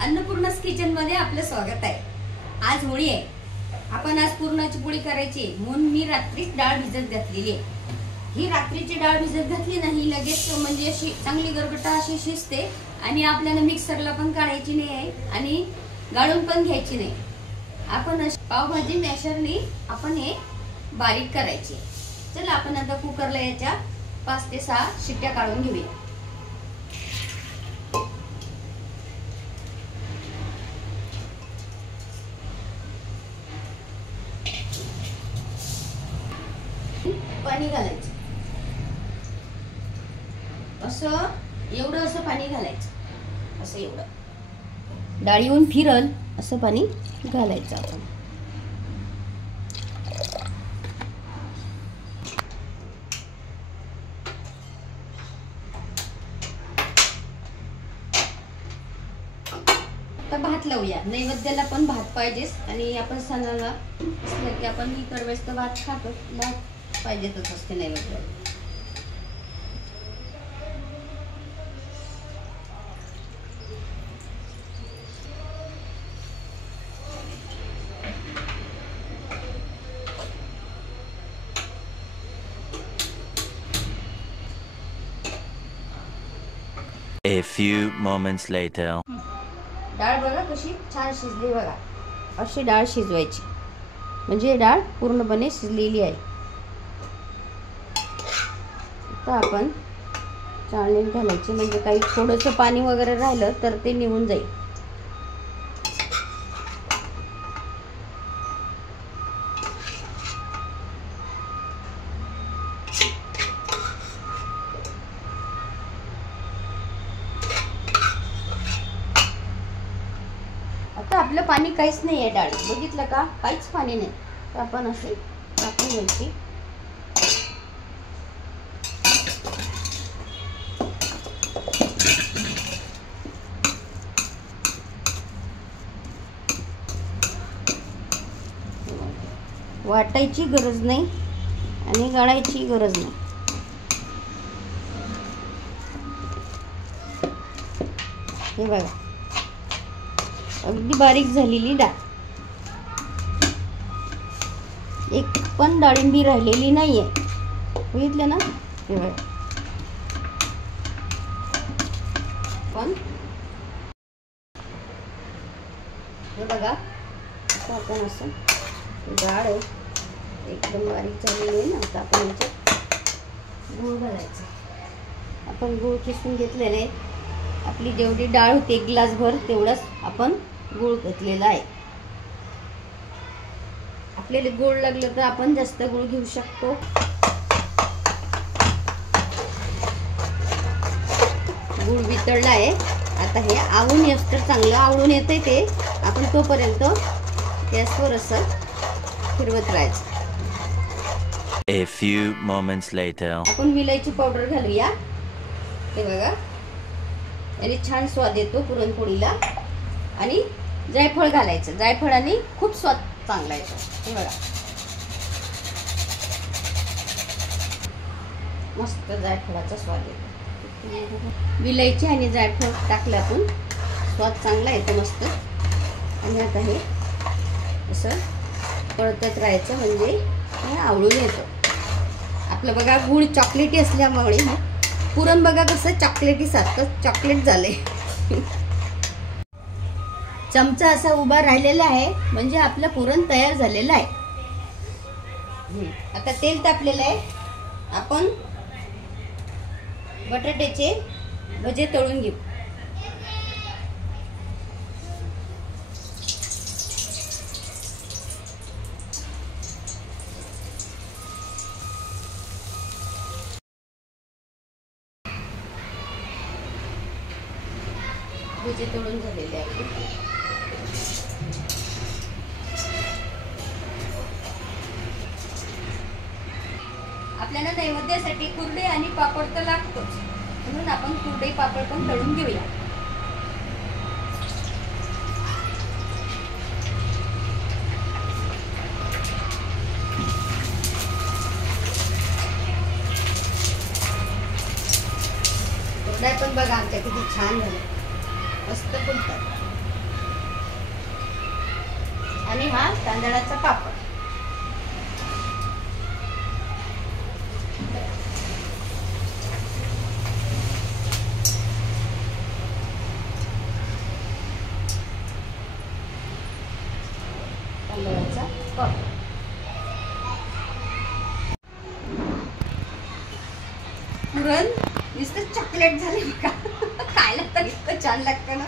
अन्नपूर्णा's kitchen मध्ये आपलं स्वागत आहे। आज होळी आहे, आपण आज पुरणाची पोळी करायची म्हणून मी रात्रीच डाळ भिजत घातलेली आहे। ही रात्रीची डाळ भिजत घातली नाही लगेच म्हणजे अशी चांगली गरगटा अशी शिजते आणि आपल्याला मिक्सरला पण काढायची नाही आहे आणि गाळून पण घ्यायची नाही। आपण पावभाजी मॅशरने आपण हे बारीक करायचे। चला आपण आता कुकरला याच्या 5 ते 6 शिट्ट्या काढून घेऊया। पाणी घालायचं, असं एवढं असं पाणी घालायचं, असं एवढं डाळीहून फिरल असं पाणी घालायचं आपण। आता भात लावूया, नैवेद्याला पण भात पाहिजेच आणि आपण सणाला असलं की आपण इतर वेळेस तर भात खातो, भात पाहिजेतच असते नैवेद्याला। A few moments later. डाळ बघा कशी छान शिजली बघा, अशी डाळ शिजवायची म्हणजे डाळ पूर्णपणे शिजलेली आहे। आता आपण चाळणीत घालायची म्हणजे काही थोडंसं पाणी वगैरे राहिलं तर ते निघून जाईल। आता आपलं पाणी काहीच नाही आहे डाळी, बघितलं का, काहीच पाणी नाही। तर आपण असे टाकून घ्यायची। वाटायची गरज नाही आणि गाळायची गरज नाही। हे बघा अगदी बारीक झालेली डाळ, एक पण डाळिंबी राहिलेली नाहीये, बघितलं ना। हे बघा पण हे बघा आता आपण असं डाळ आहे एकदम बारीक झालेली आहे ना। आता आपण याच्यात गूळ घालायचं, आपण गूळ किसून घेतलेले आहे। आपली जेवढी डाळ होती 1 ग्लासभर तेवढाच आपण गूळ घातलेला आहे। आपल्याला गोड लागलं तर आपण जास्त गूळ घेऊ शकतो। गूळ वितळला आहे, आता हे आवळून येतं, चांगलं आवळून येते ते आपण तोपर्यंत गॅसवर असं फिरवत राहायचं। A few moments later. आपण विलायची पावडर घालूया, हे बघा याने छान स्वाद येतो पुरणपोळीला। आणि जायफळ घालायचं, जायफळाने खूप स्वाद चांगला येतो। हे बघा मस्त जायफळाचा स्वाद येतो। विलायची आणि जायफळ टाकलं आपण, स्वाद चांगला येतो मस्त। आणि आता हे असं परतत राहायचं म्हणजे हे आवळून येतं आपलं। बघा गूळ चॉकलेटी असल्यामुळे पुरण बघा कसं चॉकलेटी सारखं चॉकलेट झाले। चमचा असा उभा राहिलेला आहे म्हणजे आपलं पुरण तयार झालेलं आहे। आता तेल तापलेलं आहे, आपण बटाट्याचे भजे तळून घेऊ। भजे तळून झालेले आहे। आपल्याला नैवेद्यासाठी कुरडे आणि पापड तर लागतोच, म्हणून आपण कुरडे पापड पण तळून घेऊया। कुरडया पण बघा आमच्या किती छान झाले, मस्त फुलतात। आणि हा तांदळाचा पापड. तांदळाचा पापड. पुरण नुसतं चॉकलेट झाले बघा. खायला तर इतकं छान लागतं ना.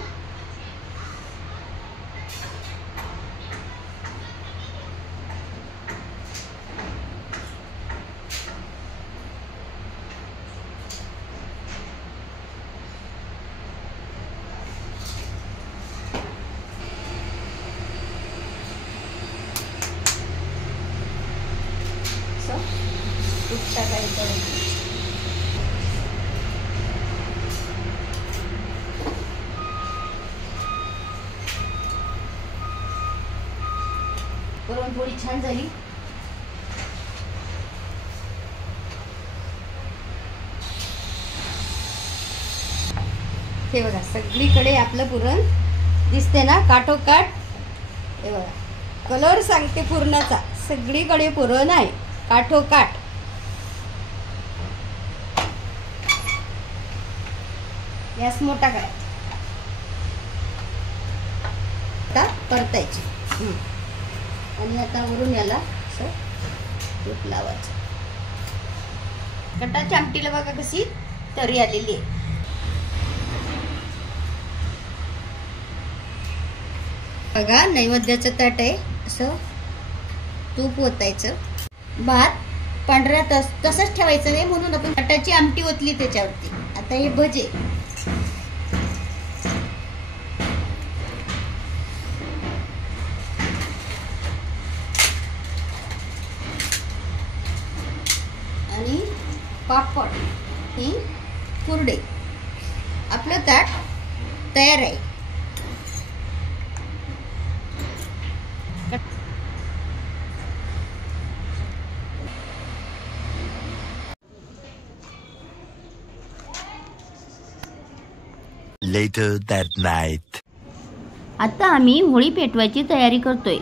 तूप टाकायचं. पुरणपोळी छान झाली. हे बघा सगळीकडे आपलं पुरण दिसते ना काठोकाठ. हे बघा कलर सांगते पुरणाचा. सगळीकडे पुरण आहे काठोकाठ. गॅस मोठा करायचा. आता परतायची. आणि आता वरून याला असं तूप लावायचं. कटाच्या आमटीला बघा कशी तरी आलेली आहे. बघा नैवेद्याचं ताट आहे. असं तूप ओतायचं. भात पांढरा तसंच ठेवायचं नाही म्हणून आपण कटाची आमटी ओतली त्याच्यावरती. आता हे भजे. आणि पापड ही कुरडे. आपलं ताट तयार आहे. Later that night. आता आम्ही होळी पेटवायची तयारी करतोय.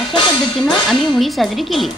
अशा पद्धतीनं आम्ही होळी साजरी केली.